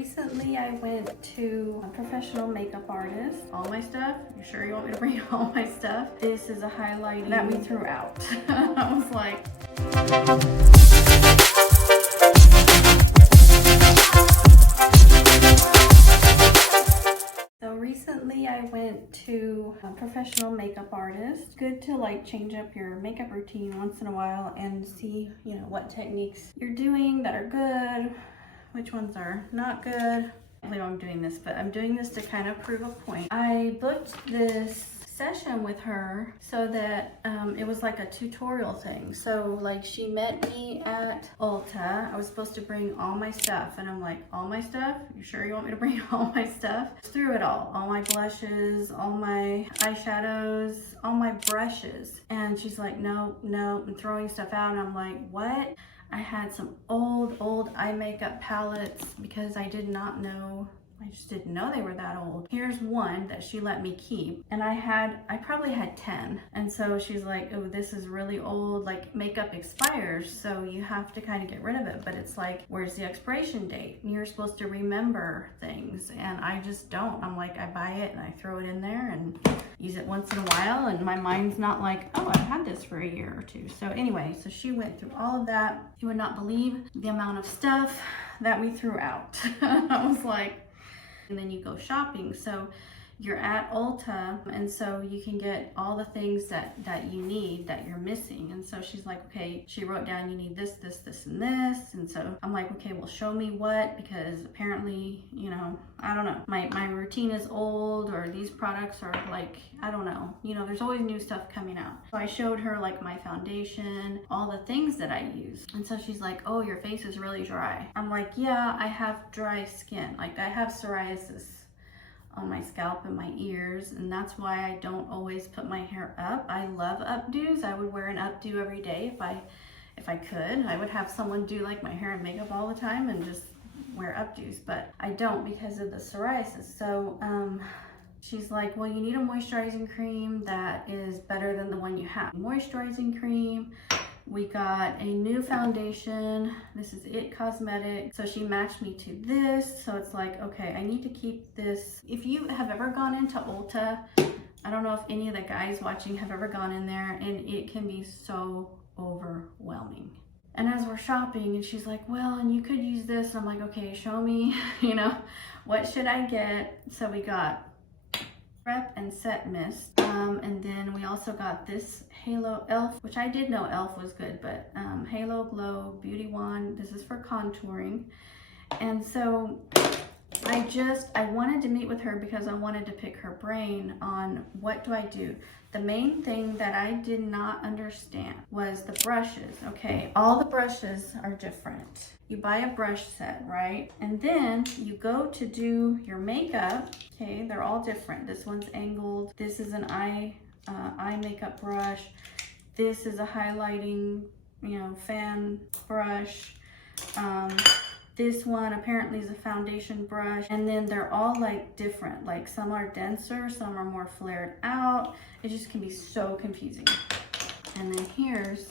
Recently I went to a professional makeup artist. All my stuff, you sure you want me to bring all my stuff? This is a highlighting that we threw out. I was like, recently I went to a professional makeup artist. Good to like change up your makeup routine once in a while and see, what techniques you're doing that are good, which ones are not good. I don't know I'm doing this, but I'm doing this to kind of prove a point. I booked this session with her so that it was like a tutorial thing. So like she met me at Ulta. I was supposed to bring all my stuff and I'm like, all my stuff? You sure you want me to bring all my stuff? Threw it all my blushes, all my eyeshadows, all my brushes. And she's like, no, I'm throwing stuff out. And I'm like, what? I had some old eye makeup palettes because I just didn't know they were that old. Here's one that she let me keep. And I probably had 10. And so she's like, oh, this is really old, like makeup expires. So you have to kind of get rid of it. But it's like, where's the expiration date? You're supposed to remember things. And I just don't. I'm like, I buy it and I throw it in there and use it once in a while. And my mind's not like, oh, I've had this for a year or two. So anyway, so she went through all of that. You would not believe the amount of stuff that we threw out. I was like, and then you go shopping. So you're at Ulta, and so you can get all the things that you need that you're missing. And so she's like, okay, she wrote down you need this, and this. And so I'm like, okay, well, show me what, because apparently, I don't know. My routine is old, or these products are like, I don't know. There's always new stuff coming out. So I showed her like my foundation, all the things that I use. And so she's like, oh, your face is really dry. I'm like, yeah, I have dry skin. Like I have psoriasis on my scalp and my ears, and that's why I don't always put my hair up. I love updos. I would wear an updo every day if I could. I would have someone do like my hair and makeup all the time and just wear updos, but I don't because of the psoriasis. So she's like, well, you need a moisturizing cream that is better than the one you have. Moisturizing cream. We got a new foundation. This is It Cosmetic. So she matched me to this. So it's like, okay, I need to keep this. If you have ever gone into Ulta, I don't know if any of the guys watching have ever gone in there, and it can be so overwhelming. And as we're shopping, and she's like, well, and you could use this. And I'm like, okay, show me, what should I get? So we got Prep and Set Mist. And then we also got this Halo Elf, which I did know Elf was good, but Halo Glow Beauty Wand. This is for contouring. And so I wanted to meet with her because I wanted to pick her brain on what do I do. The main thing that I did not understand was the brushes. Okay, all the brushes are different. You buy a brush set, right? And then you go to do your makeup. Okay, they're all different. This one's angled. This is an eye makeup brush. This is a highlighting, fan brush. This one apparently is a foundation brush, and then they're all like different. Like some are denser, some are more flared out. It just can be so confusing. And then here's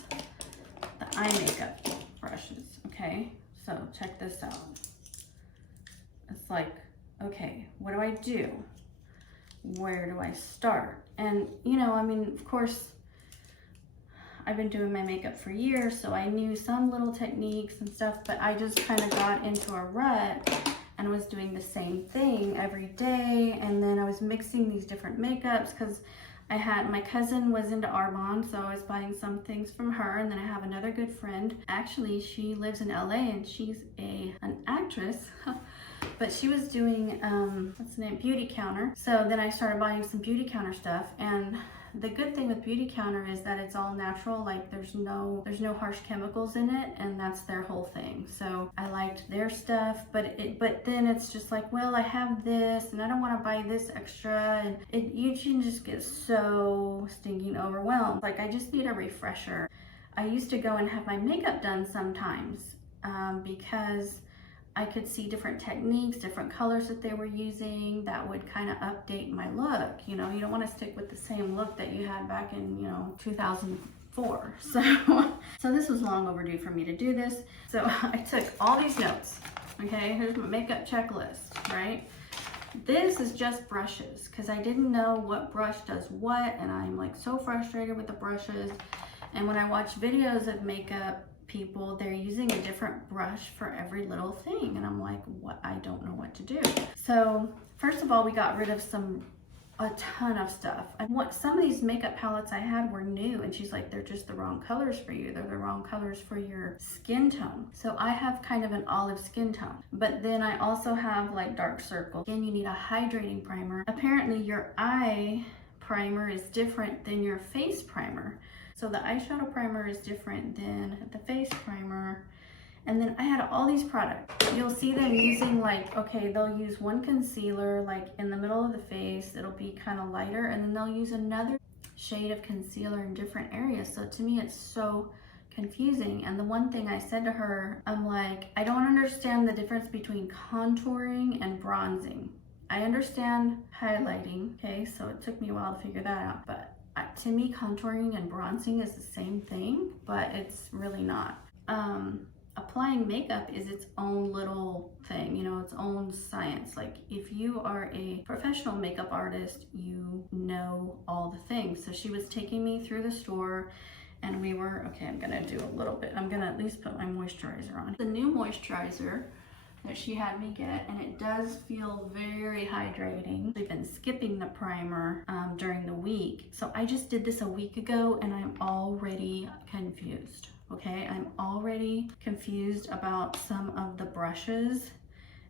the eye makeup brushes, okay? So check this out. It's like, okay, what do I do? Where do I start? And of course, I've been doing my makeup for years, so I knew some little techniques and stuff, but I just kind of got into a rut and was doing the same thing every day. And then I was mixing these different makeups because my cousin was into Arbonne, so I was buying some things from her. And then I have another good friend. Actually, she lives in LA and she's an actress. But she was doing, what's the name? Beauty Counter. So then I started buying some Beauty Counter stuff. And the good thing with Beauty Counter is that it's all natural. Like there's no harsh chemicals in it, and that's their whole thing. So I liked their stuff, but then it's just like, well, I have this and I don't want to buy this extra, and you can just get so stinking overwhelmed. Like I just need a refresher. I used to go and have my makeup done sometimes because I could see different techniques, different colors that they were using that would kind of update my look. You don't want to stick with the same look that you had back in, 2004. So this was long overdue for me to do this. So I took all these notes. Okay, here's my makeup checklist, right? This is just brushes because I didn't know what brush does what, and I'm like so frustrated with the brushes. And when I watch videos of makeup people, they're using a different brush for every little thing, and I'm like, what? I don't know what to do. So first of all, we got rid of a ton of stuff. And some of these makeup palettes I had were new, and she's like, they're just the wrong colors for you. They're the wrong colors for your skin tone. So I have kind of an olive skin tone, but then I also have like dark circles. Again, you need a hydrating primer. Apparently your eye primer is different than your face primer. So the eyeshadow primer is different than the face primer. And then I had all these products. You'll see them using like, okay, they'll use one concealer like in the middle of the face. It'll be kind of lighter, and then they'll use another shade of concealer in different areas. So to me, it's so confusing. And the one thing I said to her, I'm like, I don't understand the difference between contouring and bronzing. I understand highlighting, okay? So it took me a while to figure that out, but to me, contouring and bronzing is the same thing, but it's really not. Applying makeup is its own little thing, you know, its own science. Like if you are a professional makeup artist, you know all the things. So she was taking me through the store, and we were, okay, I'm gonna do a little bit. I'm gonna at least put my moisturizer on. The new moisturizer that she had me get, and it does feel very hydrating. We've been skipping the primer during the week. So I just did this a week ago, and I'm already confused. Okay, I'm already confused about some of the brushes,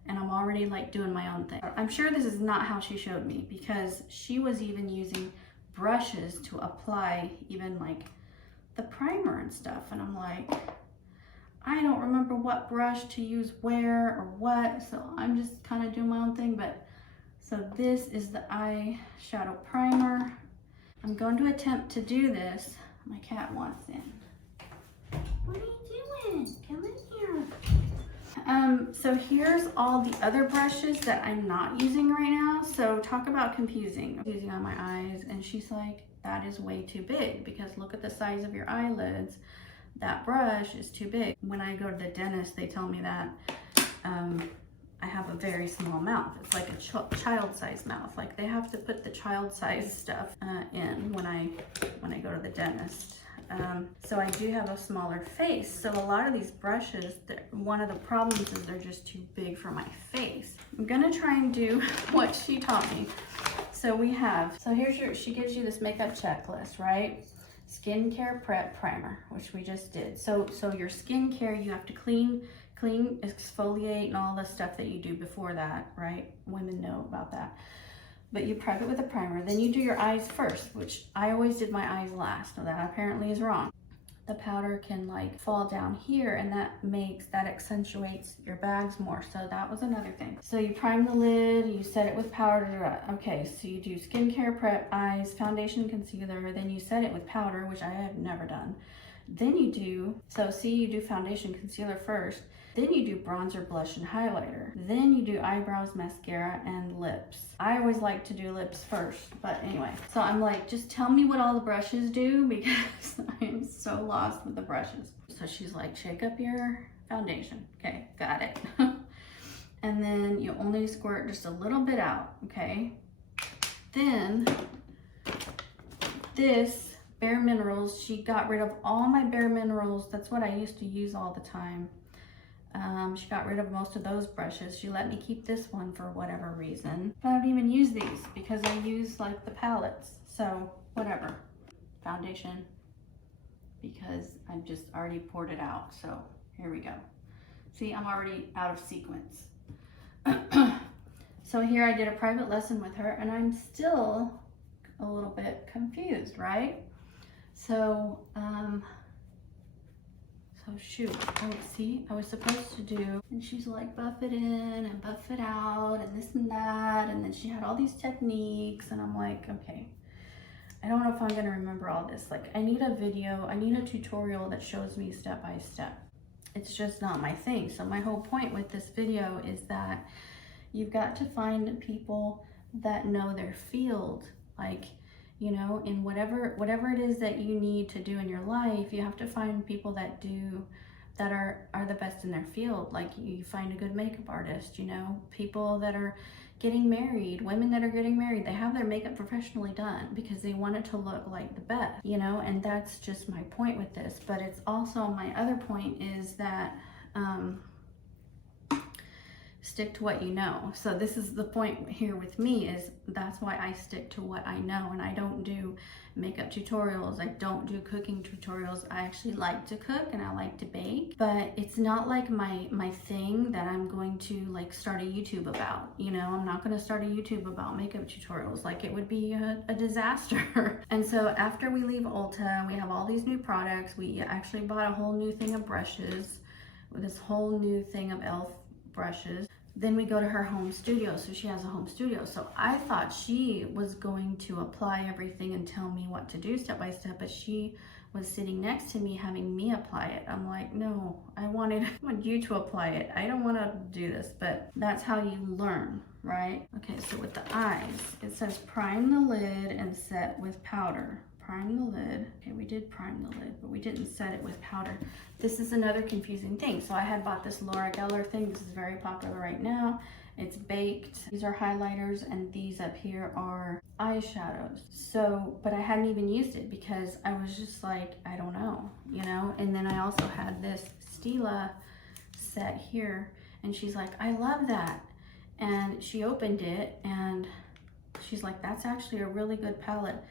and I'm already like doing my own thing. I'm sure this is not how she showed me, because she was even using brushes to apply even like the primer and stuff, and I'm like, I don't remember what brush to use where or what, so I'm just kind of doing my own thing. But so this is the eyeshadow primer. I'm going to attempt to do this. My cat wants in. What are you doing? Come in here. So here's all the other brushes that I'm not using right now. So talk about confusing. I'm using on my eyes, and she's like, that is way too big, because look at the size of your eyelids. That brush is too big. When I go to the dentist, they tell me that I have a very small mouth. It's like a child-sized mouth. Like they have to put the child-sized stuff in when I go to the dentist. So I do have a smaller face. So a lot of these brushes, one of the problems is they're just too big for my face. I'm gonna try and do what she taught me. So we have, so here's she gives you this makeup checklist, right? Skincare prep primer, which we just did. So your skincare, you have to clean, exfoliate, and all the stuff that you do before that, right? Women know about that. But you prep it with a primer. Then you do your eyes first, which I always did my eyes last. So that apparently is wrong. The powder can like fall down here, and that accentuates your bags more. So that was another thing. So you prime the lid, you set it with powder. Okay, so you do skincare prep, eyes, foundation, concealer, then you set it with powder, which I have never done. Then you do, you do foundation, concealer first. Then you do bronzer, blush, and highlighter. Then you do eyebrows, mascara, and lips. I always like to do lips first, but anyway. So I'm like, just tell me what all the brushes do, because I am so lost with the brushes. So she's like, shake up your foundation. Okay, got it. And then you only squirt just a little bit out, okay? Then this Bare Minerals, she got rid of all my Bare Minerals. That's what I used to use all the time. She got rid of most of those brushes. She let me keep this one for whatever reason. I don't even use these because I use like the palettes. So whatever. Foundation, because I've just already poured it out. So here we go. See, I'm already out of sequence. So here I did a private lesson with her, and I'm still a little bit confused, right? So, shoot, oh, see, I was supposed to do, and she's like, buff it in and buff it out and this and that, and then she had all these techniques, and I'm like, okay, I don't know if I'm gonna remember all this. Like, I need a video, I need a tutorial that shows me step by step. It's just not my thing. So my whole point with this video is that you've got to find people that know their field, like, you know, in whatever it is that you need to do in your life. You have to find people that do that are the best in their field. Like you find a good makeup artist, you know, people that are getting married, women that are getting married, they have their makeup professionally done because they want it to look like the best, you know, and that's just my point with this. But it's also, my other point is that stick to what you know. So this is the point here with me, is that's why I stick to what I know, and I don't do makeup tutorials, I don't do cooking tutorials. I actually like to cook and I like to bake, but it's not like my thing that I'm going to like start a YouTube about, you know. I'm not going to start a YouTube about makeup tutorials, like it would be a disaster. And so after we leave Ulta, we have all these new products. We actually bought a whole new thing of brushes, with this whole new thing of e.l.f. brushes. Then we go to her home studio, so she has a home studio. So I thought she was going to apply everything and tell me what to do step by step, but she was sitting next to me having me apply it. I'm like, no, I want you to apply it. I don't want to do this, but that's how you learn, right? Okay, so with the eyes, it says prime the lid and set with powder. Prime the lid. Okay, we did prime the lid, but we didn't set it with powder. This is another confusing thing. So I had bought this Laura Geller thing. This is very popular right now. It's baked. These are highlighters, and these up here are eyeshadows. So, but I hadn't even used it because I was just like, I don't know, you know? And then I also had this Stila set here, and she's like, I love that. And she opened it, and she's like, that's actually a really good palette.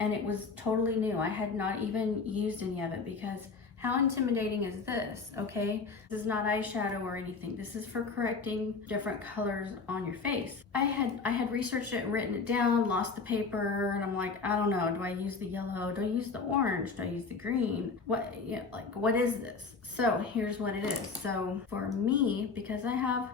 And it was totally new. I had not even used any of it, because how intimidating is this, okay? This is not eyeshadow or anything. This is for correcting different colors on your face. I had researched it and written it down, lost the paper, and I'm like, I don't know, do I use the yellow? Do I use the orange? Do I use the green? What, you know, like, what is this? So here's what it is. So for me, because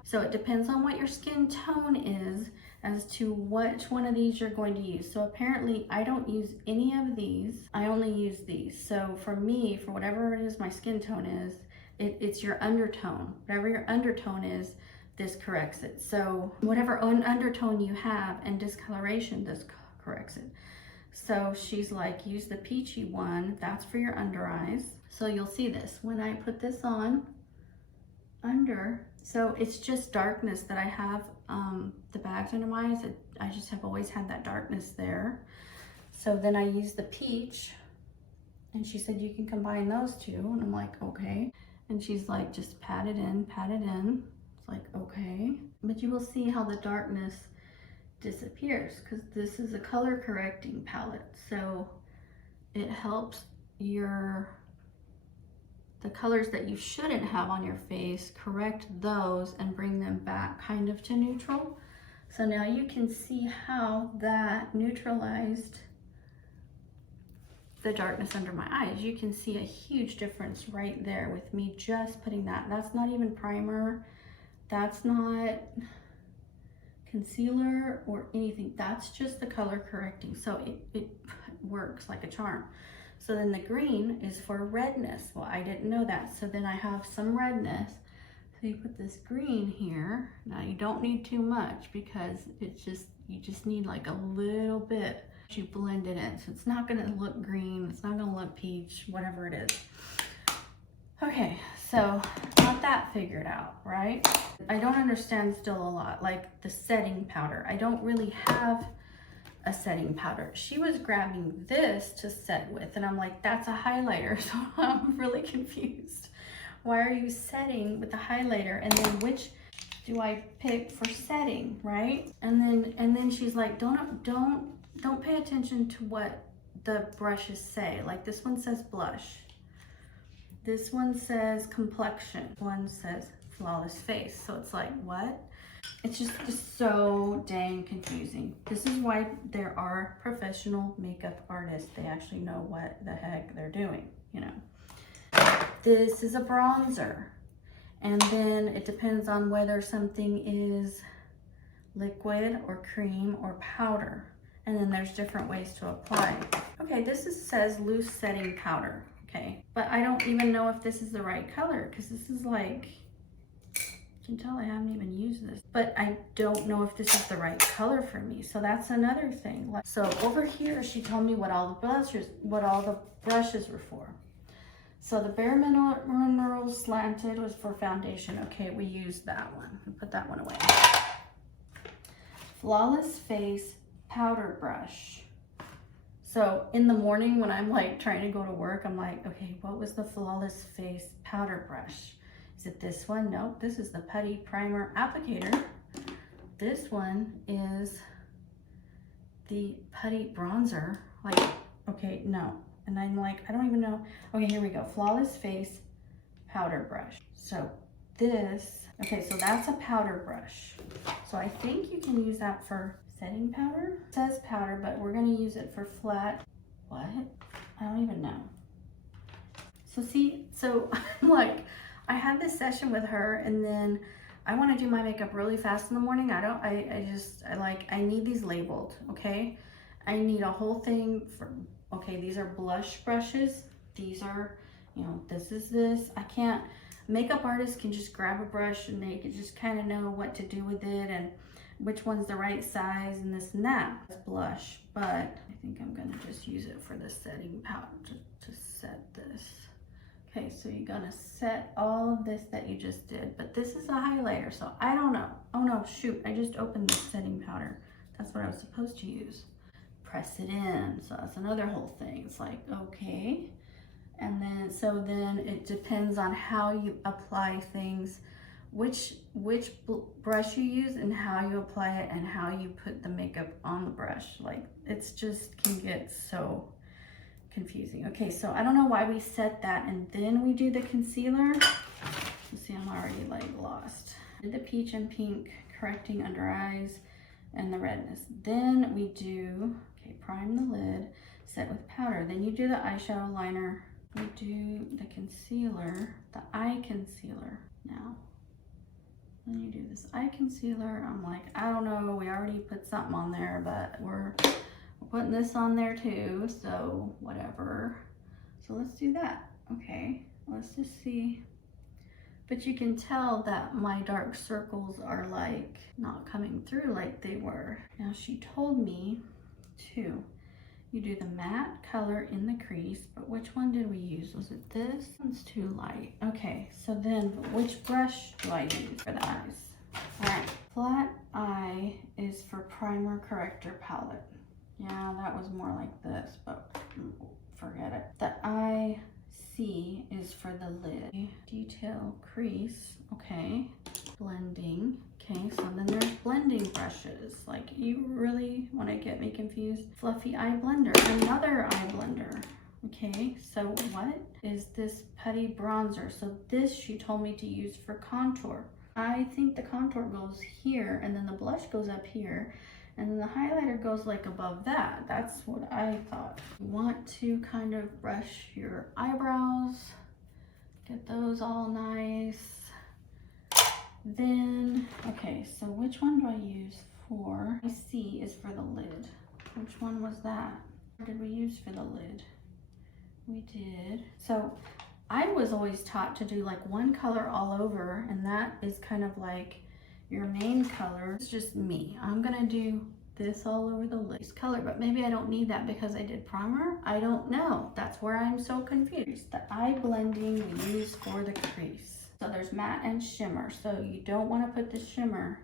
so it depends on what your skin tone is as to which one of these you're going to use. So apparently I don't use any of these. I only use these. So for me, for whatever it is my skin tone is, it's your undertone. Whatever your undertone is, this corrects it. So whatever undertone you have and discoloration, this corrects it. So she's like, use the peachy one. That's for your under eyes. So you'll see this when I put this on under. So it's just darkness that I have, the bags under my eyes. I just have always had that darkness there. So then I use the peach, and she said you can combine those two, and I'm like, okay. And she's like, just pat it in, pat it in. It's like, okay. But you will see how the darkness disappears, because this is a color correcting palette. So it helps the colors that you shouldn't have on your face, correct those and bring them back kind of to neutral. So now you can see how that neutralized the darkness under my eyes. You can see a huge difference right there with me just putting that. That's not even primer. That's not concealer or anything. That's just the color correcting. So it works like a charm. So then the green is for redness. Well, I didn't know that. So then I have some redness. So you put this green here. Now you don't need too much, because you just need like a little bit. You blend it in. So it's not gonna look green. It's not gonna look peach, whatever it is. Okay, so got that figured out, right? I don't understand still a lot, like the setting powder. I don't really have a setting powder. She was grabbing this to set with, and I'm like, that's a highlighter. So I'm really confused. Why are you setting with the highlighter, and then which do I pick for setting, right? And then she's like, don't pay attention to what the brushes say. Like this one says blush. This one says complexion. One says flawless face. So it's like, what? It's just so dang confusing. This is why there are professional makeup artists. They actually know what the heck they're doing, you know. This is a bronzer. And then it depends on whether something is liquid or cream or powder. And then there's different ways to apply. Okay, this says loose setting powder, okay? But I don't even know if this is the right color, because this is like, you can tell I haven't even used this. But I don't know if this is the right color for me, so that's another thing. So over here, she told me what all the brushes were for. So the Bare Minerals Slanted was for foundation. Okay, we used that one. We put that one away. Flawless Face Powder Brush. So in the morning when I'm like trying to go to work, I'm like, okay, what was the Flawless Face Powder Brush? Is it this one? Nope, this is the Putty Primer Applicator. This one is the Putty Bronzer. Like, okay, no. And I'm like, I don't even know. Okay, here we go. Flawless Face Powder Brush. So this, okay, so that's a powder brush. So I think you can use that for setting powder. It says powder, but we're gonna use it for flat. What? I don't even know. So see, so I'm like, I had this session with her and then I wanna do my makeup really fast in the morning. I need these labeled, okay? I need a whole thing for, okay, these are blush brushes. These are, you know, this is this. I can't, makeup artists can just grab a brush and they can just kind of know what to do with it and which one's the right size and this and that. It's blush, but I think I'm gonna just use it for the setting powder to set this. Okay, so you're gonna set all of this that you just did, but this is a highlighter, so I don't know. Oh no, shoot, I just opened the setting powder. That's what I was supposed to use. Press it in, so that's another whole thing. It's like, okay. And then, so then it depends on how you apply things, which brush you use and how you apply it and how you put the makeup on the brush. Like, it's just can get so confusing. Okay, so I don't know why we set that and then we do the concealer. You see, I'm already like lost. Did the peach and pink correcting under eyes and the redness. Then we do, okay, prime the lid, set with powder. Then you do the eyeshadow liner. We do the concealer, the eye concealer now. Then you do this eye concealer. I'm like, I don't know, we already put something on there, but we're putting this on there too, so whatever. So let's do that. Okay, let's just see. But you can tell that my dark circles are like not coming through like they were. Now she told me to, you do the matte color in the crease, but which one did we use? Was it this? One's too light. Okay, so then which brush do I use for the eyes? All right, flat eye is for primer corrector palette. Yeah, that was more like this, but forget it. The eye C is for the lid. Detail crease, okay. Blending, okay, so then there's blending brushes. Like, you really want to get me confused. Fluffy eye blender, another eye blender. Okay, so what is this Putty Bronzer? So this she told me to use for contour. I think the contour goes here and then the blush goes up here. And then the highlighter goes like above that. That's what I thought. You want to kind of brush your eyebrows, get those all nice. Then, okay, so which one do I use for? C is for the lid. Which one was that? What did we use for the lid? We did. So I was always taught to do like one color all over, and that is kind of like your main color. It's just me. I'm gonna do this all over the lid color, but maybe I don't need that because I did primer. I don't know. That's where I'm so confused. The eye blending we use for the crease. So there's matte and shimmer. So you don't want to put the shimmer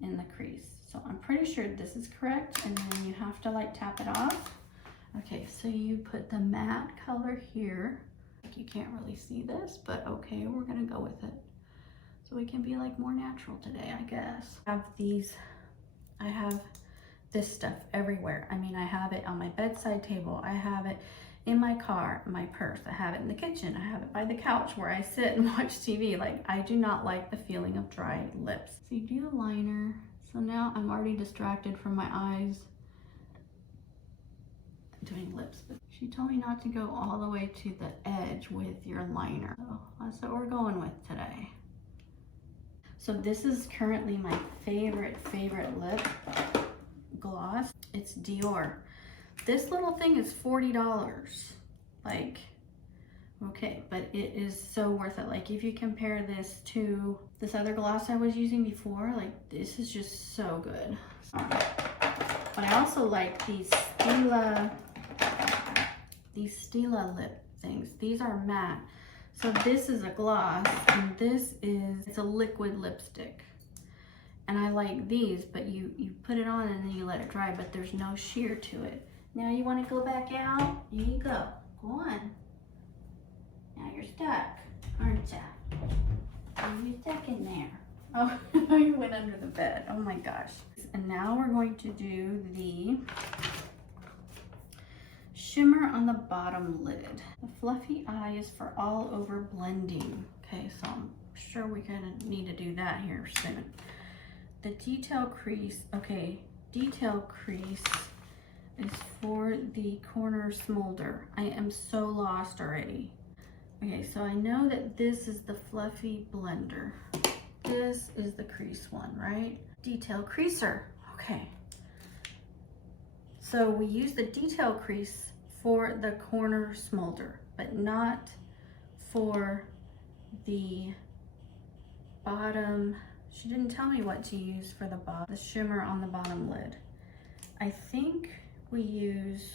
in the crease. So I'm pretty sure this is correct, and then you have to like tap it off. Okay, so you put the matte color here. Like, you can't really see this, but okay, we're gonna go with it. So we can be like more natural today, I guess. I have this stuff everywhere. I mean, I have it on my bedside table. I have it in my car, my purse. I have it in the kitchen. I have it by the couch where I sit and watch TV. Like, I do not like the feeling of dry lips. So you do the liner. So now I'm already distracted from my eyes doing lips. But she told me not to go all the way to the edge with your liner. So that's what we're going with today. So this is currently my favorite lip gloss. It's Dior. This little thing is $40. Like, okay, but it is so worth it. Like, if you compare this to this other gloss I was using before, like, this is just so good. But I also like these Stila things. These are matte. So this is a gloss and this is, it's a liquid lipstick. And I like these, but you put it on and then you let it dry, but there's no sheer to it. Now you want to go back out? Here you go. Go on. Now you're stuck, aren't ya? You're stuck in there. Oh, you went under the bed. Oh my gosh. And now we're going to do the shimmer on the bottom lid. The fluffy eye is for all over blending. Okay, so I'm sure we're gonna need to do that here soon. The detail crease, okay, detail crease is for the corner smolder. I am so lost already. Okay, so I know that this is the fluffy blender. This is the crease one, right? Detail creaser, okay. So we use the detail crease for the corner smolder, but not for the bottom. She didn't tell me what to use for the bottom, the shimmer on the bottom lid. I think we use,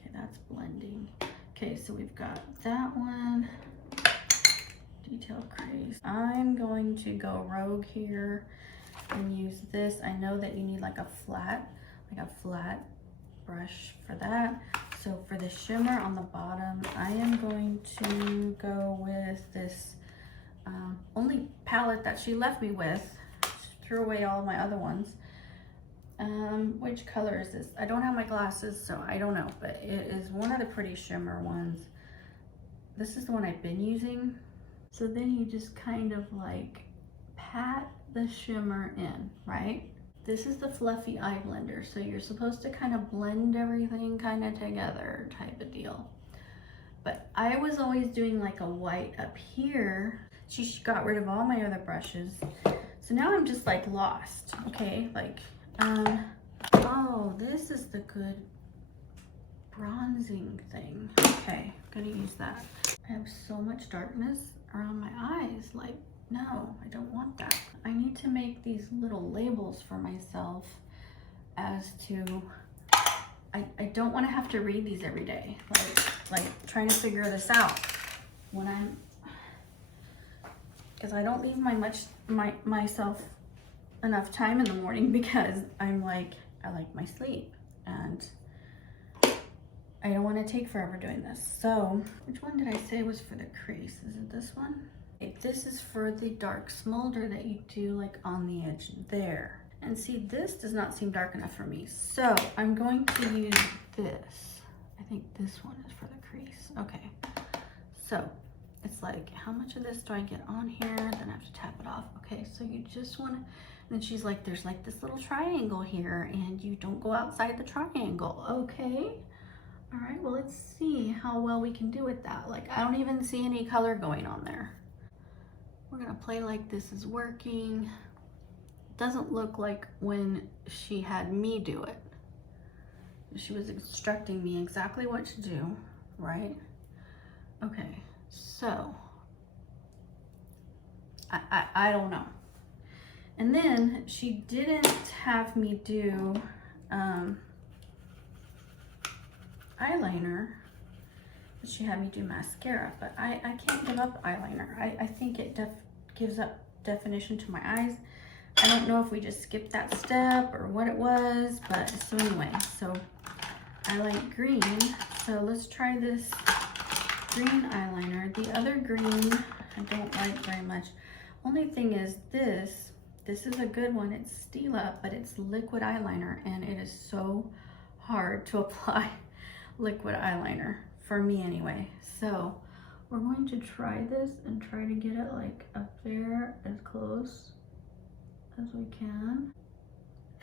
okay, that's blending. Okay, so we've got that one, detail crease. I'm going to go rogue here and use this. I know that you need like a flat brush for that. So for the shimmer on the bottom, I am going to go with this only palette that she left me with. She threw away all my other ones. Which color is this? I don't have my glasses, so I don't know, but it is one of the pretty shimmer ones. This is the one I've been using. So then you just kind of like pat the shimmer in, right? This is the fluffy eye blender. So you're supposed to kind of blend everything kind of together type of deal. But I was always doing like a white up here. She got rid of all my other brushes. So now I'm just like lost, okay? Like, oh, this is the good bronzing thing. Okay, I'm gonna use that. I have so much darkness around my eyes. Like, no, I don't want that. I need to make these little labels for myself as to, I don't want to have to read these every day. Like trying to figure this out when I'm, because I don't leave myself enough time in the morning because I'm like, I like my sleep and I don't want to take forever doing this. So which one did I say was for the crease? Is it this one? Okay, this is for the dark smolder that you do like on the edge there. And see, this does not seem dark enough for me. So I'm going to use this. I think this one is for the crease. Okay, so it's like, how much of this do I get on here? Then I have to tap it off. Okay, so you just want to, then she's like, there's like this little triangle here and you don't go outside the triangle. Okay, all right, well, let's see how well we can do with that. Like, I don't even see any color going on there. We're gonna play like this is working. It doesn't look like when she had me do it. She was instructing me exactly what to do, right? Okay, so I don't know. And then she didn't have me do eyeliner, but she had me do mascara. But I can't give up eyeliner. I think it gives up definition to my eyes. I don't know if we just skipped that step or what it was, but so anyway, so I like green. So let's try this green eyeliner. The other green I don't like very much. Only thing is this is a good one. It's Stila, but it's liquid eyeliner and it is so hard to apply liquid eyeliner for me anyway. So we're going to try this and try to get it like up there as close as we can.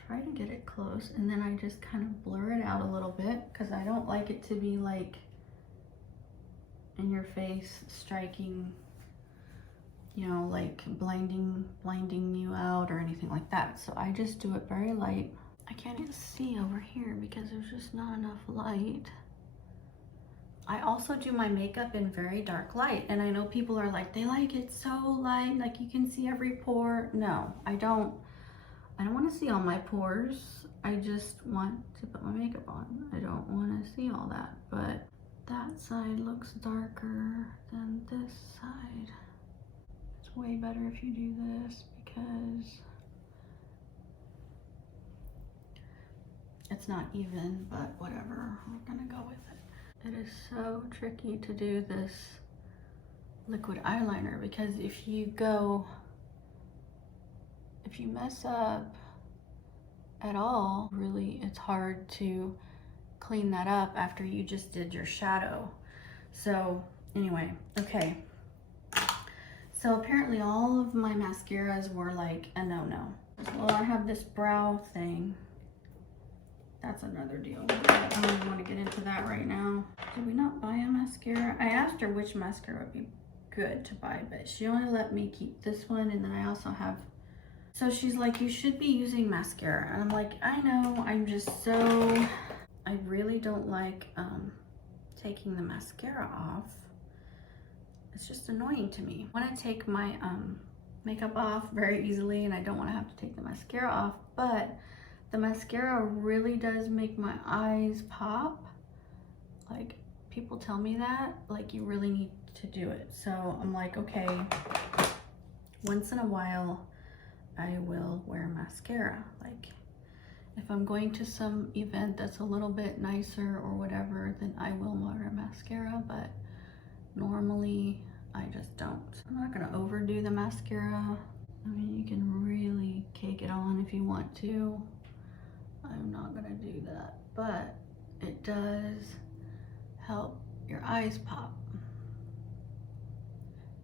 Try to get it close, and then I just kind of blur it out a little bit because I don't like it to be like in your face, striking, you know, like blinding you out or anything like that. So I just do it very light. I can't even see over here because there's just not enough light. I also do my makeup in very dark light, and I know people are like, they like it so light, like you can see every pore. No, I don't want to see all my pores. I just want to put my makeup on. I don't want to see all that, but that side looks darker than this side. It's way better if you do this because it's not even, but whatever, we're gonna go with it. It is so tricky to do this liquid eyeliner because if you mess up at all, really it's hard to clean that up after you just did your shadow. So anyway, okay. So apparently all of my mascaras were like a no-no. Well, I have this brow thing. That's another deal. I don't even want to get into that right now. Did we not buy a mascara? I asked her which mascara would be good to buy, but she only let me keep this one, and then I also have, so she's like, you should be using mascara. And I'm like, I know, I'm just so, I really don't like taking the mascara off. It's just annoying to me. I want to take my makeup off very easily, and I don't want to have to take the mascara off, but the mascara really does make my eyes pop. Like, people tell me that, like, you really need to do it. So I'm like, okay, once in a while, I will wear mascara. Like, if I'm going to some event that's a little bit nicer or whatever, then I will wear mascara, but normally I just don't. I'm not gonna overdo the mascara. I mean, you can really cake it on if you want to. I'm not gonna do that, but it does help your eyes pop.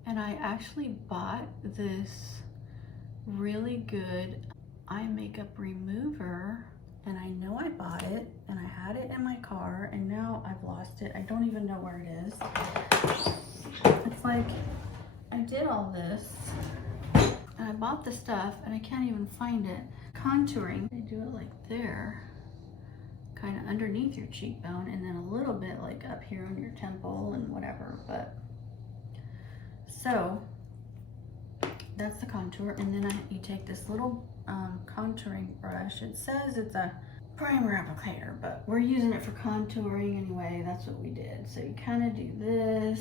And I actually bought this really good eye makeup remover, and I know I bought it and I had it in my car, and now I've lost it. I don't even know where it is. It's like I did all this and I bought the stuff and I can't even find it. Contouring, they do it like there, kind of underneath your cheekbone, and then a little bit like up here on your temple and whatever. But so that's the contour, and then you take this little contouring brush. It says it's a primer applicator, but we're using it for contouring anyway. That's what we did. So you kind of do this,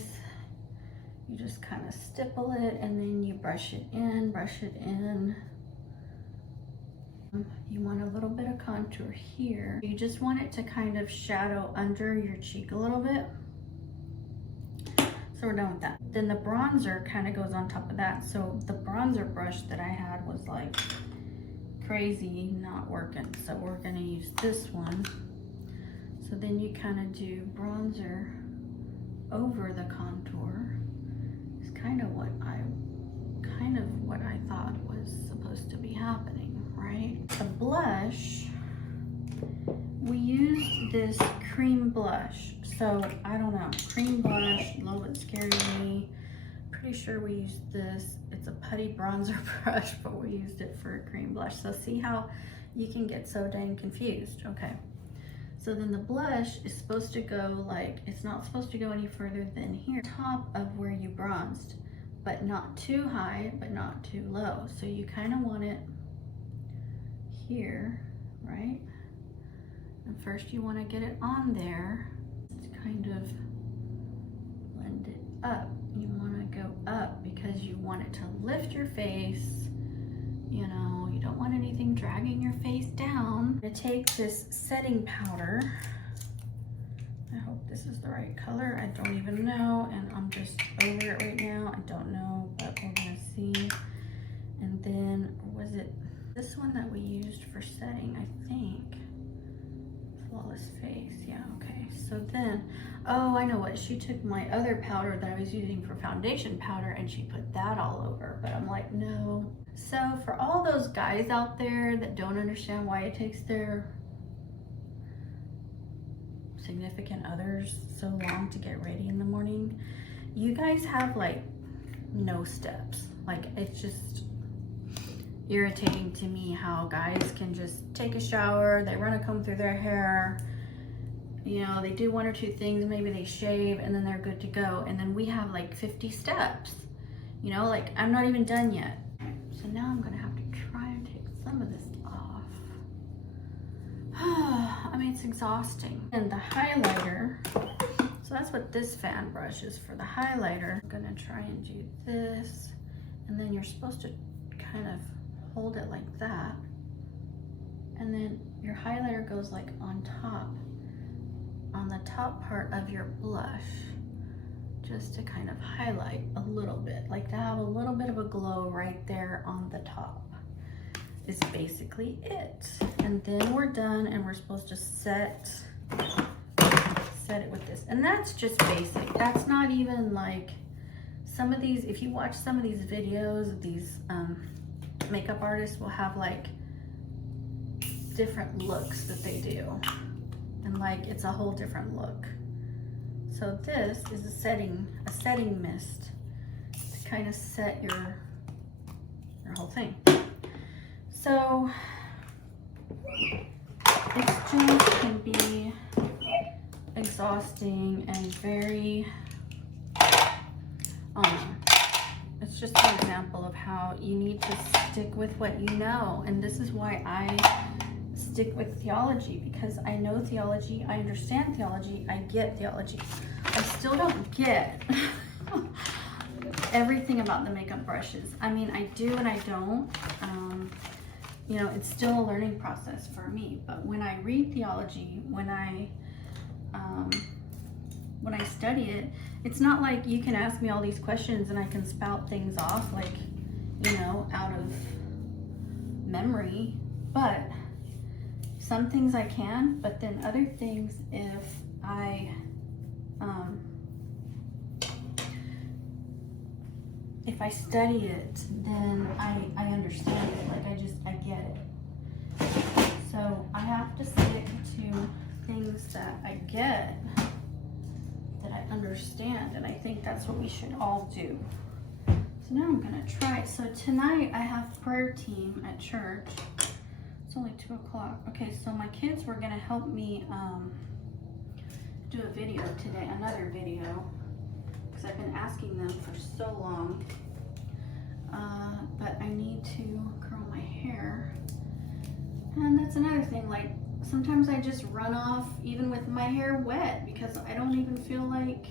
you just kind of stipple it, and then you brush it in, You want a little bit of contour here. You just want it to kind of shadow under your cheek a little bit. So we're done with that. Then the bronzer kind of goes on top of that. So the bronzer brush that I had was like crazy not working. So we're gonna use this one. So then you kind of do bronzer over the contour. It's kind of what I thought was supposed to be happening, right? The blush, we used this cream blush. So I don't know, cream blush, a little bit scary to me. Pretty sure we used this. It's a putty bronzer brush, but we used it for a cream blush. So see how you can get so dang confused. Okay. So then the blush is supposed to go like, it's not supposed to go any further than here, top of where you bronzed, but not too high, but not too low. So you kind of want it here, right? And first you want to get it on there. Kind of blend it up. You want to go up because you want it to lift your face. You know, you don't want anything dragging your face down. I'm gonna take this setting powder. I hope this is the right color. I don't even know, and I'm just over it right now. I don't know, but we're gonna see. And then, was it this one that we used for setting, I think? Flawless face, yeah, okay. So then, oh, I know what, she took my other powder that I was using for foundation powder and she put that all over, but I'm like, no. So for all those guys out there that don't understand why it takes their significant others so long to get ready in the morning, you guys have like no steps. Like, it's just irritating to me how guys can just take a shower, they run a comb through their hair, you know, they do one or two things, maybe they shave, and then they're good to go. And then we have like 50 steps, you know, like I'm not even done yet. So now I'm gonna have to try and take some of this off. I mean, it's exhausting. And the highlighter, So that's what this fan brush is for the highlighter. I'm gonna try and do this, and then you're supposed to kind of hold it like that, and then your highlighter goes like on the top part of your blush, just to kind of highlight a little bit, like to have a little bit of a glow right there on the top is basically it. And then we're done, and we're supposed to set it with this. And that's just basic. That's not even like some of these, if you watch some of these videos of these makeup artists will have like different looks that they do. And like it's a whole different look. So this is a setting mist to kind of set your whole thing. So it just can be exhausting and very, it's just an example of how you need to stick with what you know. And this is why I stick with theology, because I know theology, I understand theology, I get theology. I still don't get everything about the makeup brushes. I mean, I do and I don't. You know, it's still a learning process for me. But when I read theology, when I study it, it's not like you can ask me all these questions and I can spout things off like, you know, out of memory. But some things I can, but then other things, if I study it, then I understand it. Like I get it. So I have to stick to things that I get, that I understand, and I think that's what we should all do. So now I'm gonna try. So tonight I have prayer team at church. It's only 2 o'clock. Okay, so my kids were gonna help me do a video today, another video, because I've been asking them for so long. But I need to curl my hair. And that's another thing, like sometimes I just run off even with my hair wet because I don't even feel like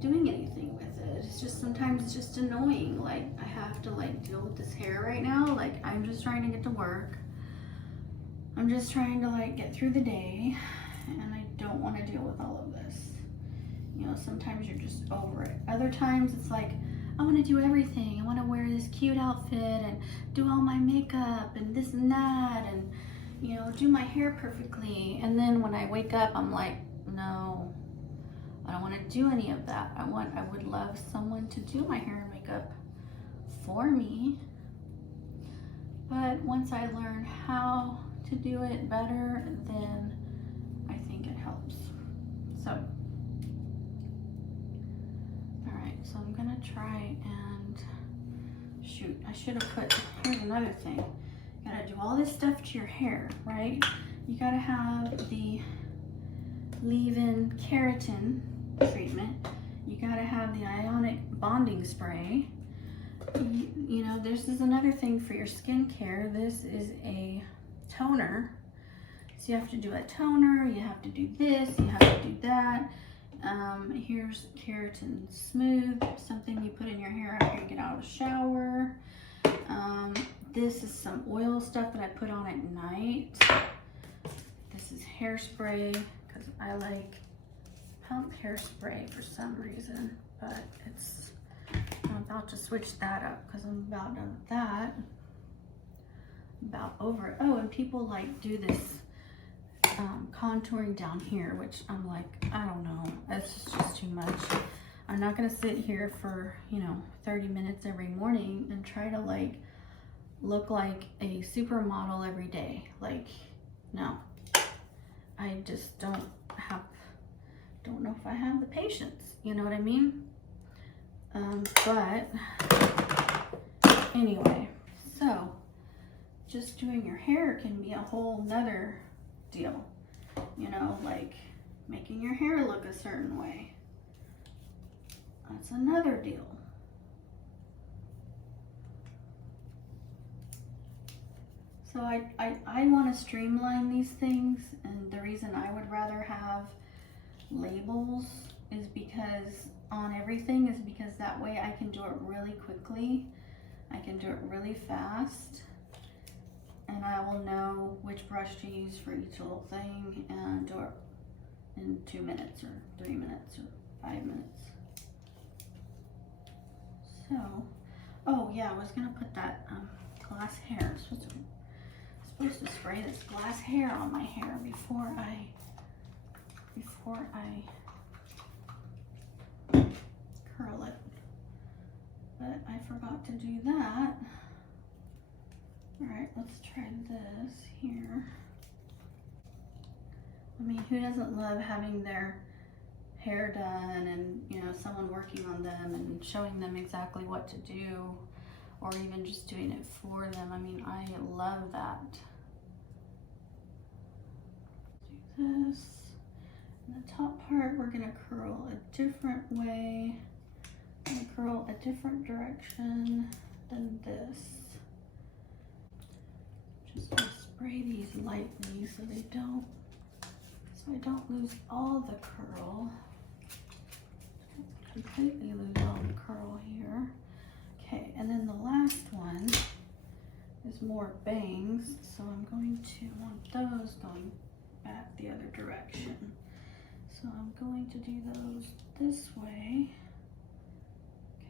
doing anything with it. It's just sometimes it's just annoying. Like I have to like deal with this hair right now. Like I'm just trying to get to work. I'm just trying to like get through the day, and I don't want to deal with all of this. You know, sometimes you're just over it. Other times it's like, I want to do everything. I want to wear this cute outfit and do all my makeup and this and that, and you know, do my hair perfectly. And then when I wake up, I'm like, no, I don't want to do any of that. I would love someone to do my hair and makeup for me. But once I learn how to do it better, then I think it helps. So, all right, so I'm gonna try and shoot. I should have put, here's another thing. You gotta do all this stuff to your hair, right? You gotta have the leave-in keratin treatment. You gotta have the ionic bonding spray. You know, this is another thing for your skincare. This is a toner. So you have to do a toner, you have to do this, you have to do that. Here's Keratin Smooth, something you put in your hair after you get out of the shower. This is some oil stuff that I put on at night. This is hairspray, because I like pump hairspray for some reason, but I'm about to switch that up because I'm about done with that. I'm about over it. Oh, and people like do this contouring down here, which I'm like, I don't know, that's just too much. I'm not gonna sit here for, you know, 30 minutes every morning and try to like look like a supermodel every day. Like, no, I just don't know if I have the patience, you know what I mean? But anyway, so just doing your hair can be a whole nother deal, you know, like making your hair look a certain way. That's another deal. So I want to streamline these things, and the reason I would rather have labels is because on everything is because that way I can do it really quickly. I can do it really fast, and I will know which brush to use for each little thing and do it in 2 minutes or 3 minutes or 5 minutes. So, oh yeah, I was gonna put that glass hair. I'm supposed to spray this glass hair on my hair before I curl it, but I forgot to do that. All right, let's try this here. I mean, who doesn't love having their hair done and, you know, someone working on them and showing them exactly what to do, or even just doing it for them? I mean, I love that. Do this. And the top part, we're gonna curl a different way. I'm gonna curl a different direction than this. Just gonna spray these lightly so I don't lose all the curl. Completely lose all the curl here. Okay, and then the last one is more bangs, so I'm going to want those going back the other direction. So I'm going to do those this way.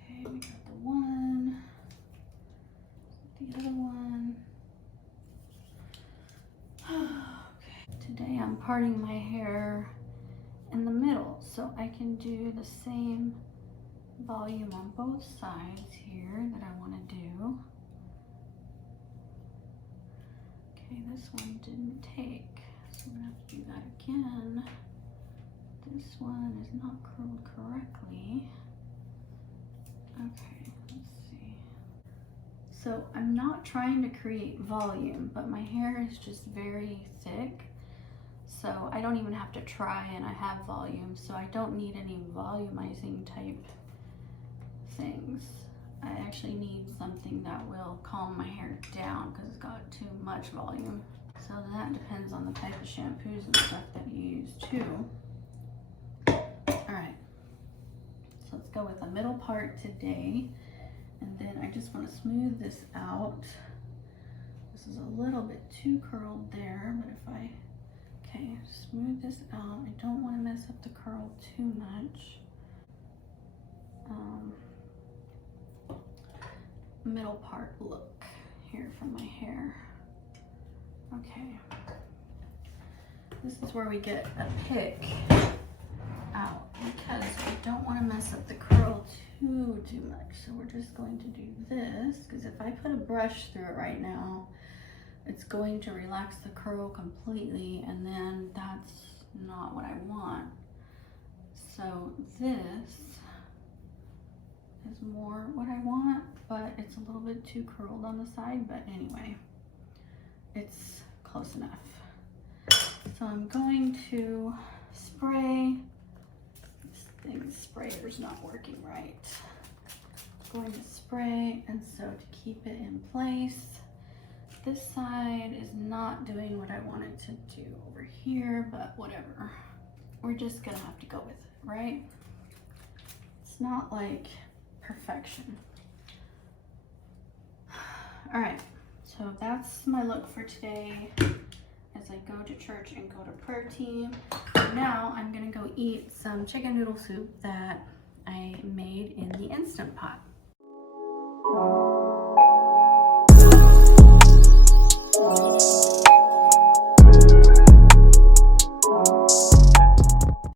Okay, we got the one, the other one. Okay, today I'm parting my hair in the middle, so I can do the same volume on both sides here that I want to do. Okay, this one didn't take, so I'm gonna have to do that again. This one is not curled correctly. Okay, let's see. So I'm not trying to create volume, but my hair is just very thick. So I don't even have to try, and I have volume, so I don't need any volumizing type things. I actually need something that will calm my hair down because it's got too much volume. So that depends on the type of shampoos and stuff that you use too. All right, so let's go with the middle part today. And then I just want to smooth this out. This is a little bit too curled there, but if I, okay, smooth this out. I don't want to mess up the curl too much. Middle part look here from my hair. Okay. This is where we get a pick out because I don't want to mess up the curl too much. So we're just going to do this, because if I put a brush through it right now, it's going to relax the curl completely, and then that's not what I want. So this is more what I want, but it's a little bit too curled on the side, but anyway, it's close enough. So I'm going to spray. This sprayer's not working right. I'm going to spray, and so to keep it in place, this side is not doing what I wanted to do over here, but whatever. We're just gonna have to go with it, right? It's not like perfection. All right, so that's my look for today as I go to church and go to prayer team. Now I'm gonna go eat some chicken noodle soup that I made in the Instant Pot.